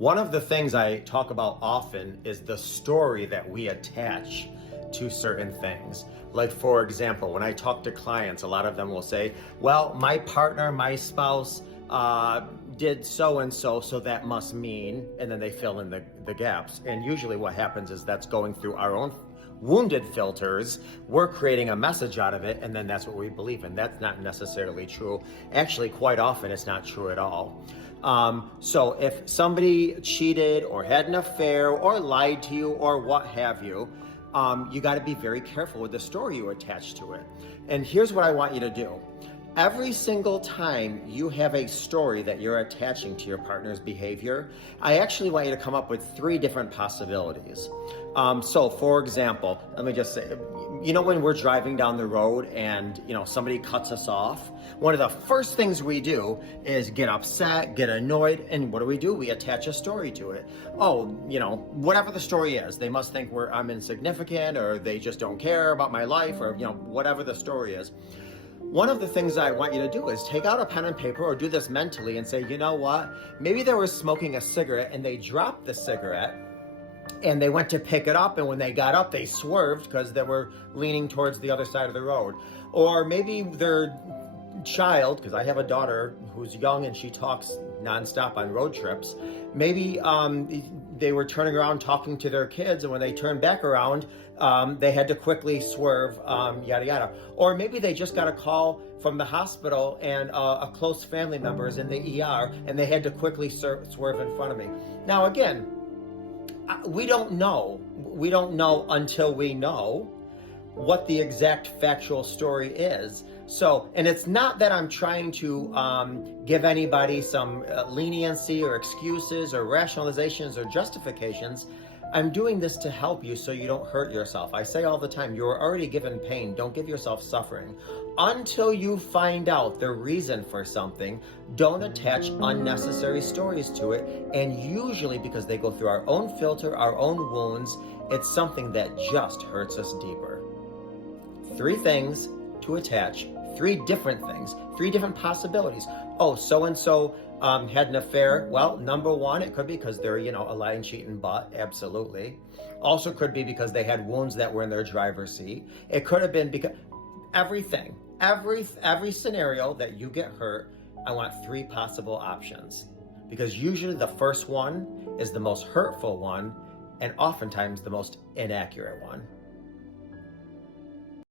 One of the things I talk about often is the story that we attach to certain things. Like, for example, when I talk to clients, a lot of them will say, well, my partner, my spouse, did so and so, so that must mean, and then they fill in the gaps. And usually what happens is that's going through our own wounded filters. We're creating a message out of it, and then that's what we believe in. That's not necessarily true. Actually, quite often, it's not true at all. So if somebody cheated or had an affair or lied to you or what have you, you got to be very careful with the story you attach to it. And here's what I want you to do. Every single time you have a story that you're attaching to your partner's behavior, I actually want you to come up with 3 different possibilities. So for example, let me just say, when we're driving down the road and, somebody cuts us off, one of the first things we do is get upset, get annoyed, and what do? We attach a story to it. Oh, whatever the story is, they must think I'm insignificant, or they just don't care about my life, or, whatever the story is. One of the things I want you to do is take out a pen and paper, or do this mentally, and say, you know what? Maybe they were smoking a cigarette and they dropped the cigarette and they went to pick it up, and when they got up, they swerved because they were leaning towards the other side of the road. Or maybe their child, because I have a daughter who's young and she talks nonstop on road trips, maybe they were turning around talking to their kids, and when they turned back around, they had to quickly swerve, yada yada. Or maybe they just got a call from the hospital and a close family member is in the ER, and they had to quickly swerve in front of me. Now again, we don't know. We don't know until we know what the exact factual story is. So, and it's not that I'm trying to give anybody some leniency or excuses or rationalizations or justifications. I'm doing this to help you so you don't hurt yourself. I say all the time, you're already given pain. Don't give yourself suffering. Until you find out the reason for something, don't attach unnecessary stories to it. And usually, because they go through our own filter, our own wounds, it's something that just hurts us deeper. 3 things to attach, 3 different things, 3 different possibilities. Oh, so-and-so had an affair. Well, number 1, it could be because they're, a lying, cheating butt. Absolutely. Also could be because they had wounds that were in their driver's seat. It could have been because everything, every scenario that you get hurt, I want 3 possible options. Because usually the first one is the most hurtful one, and oftentimes the most inaccurate one.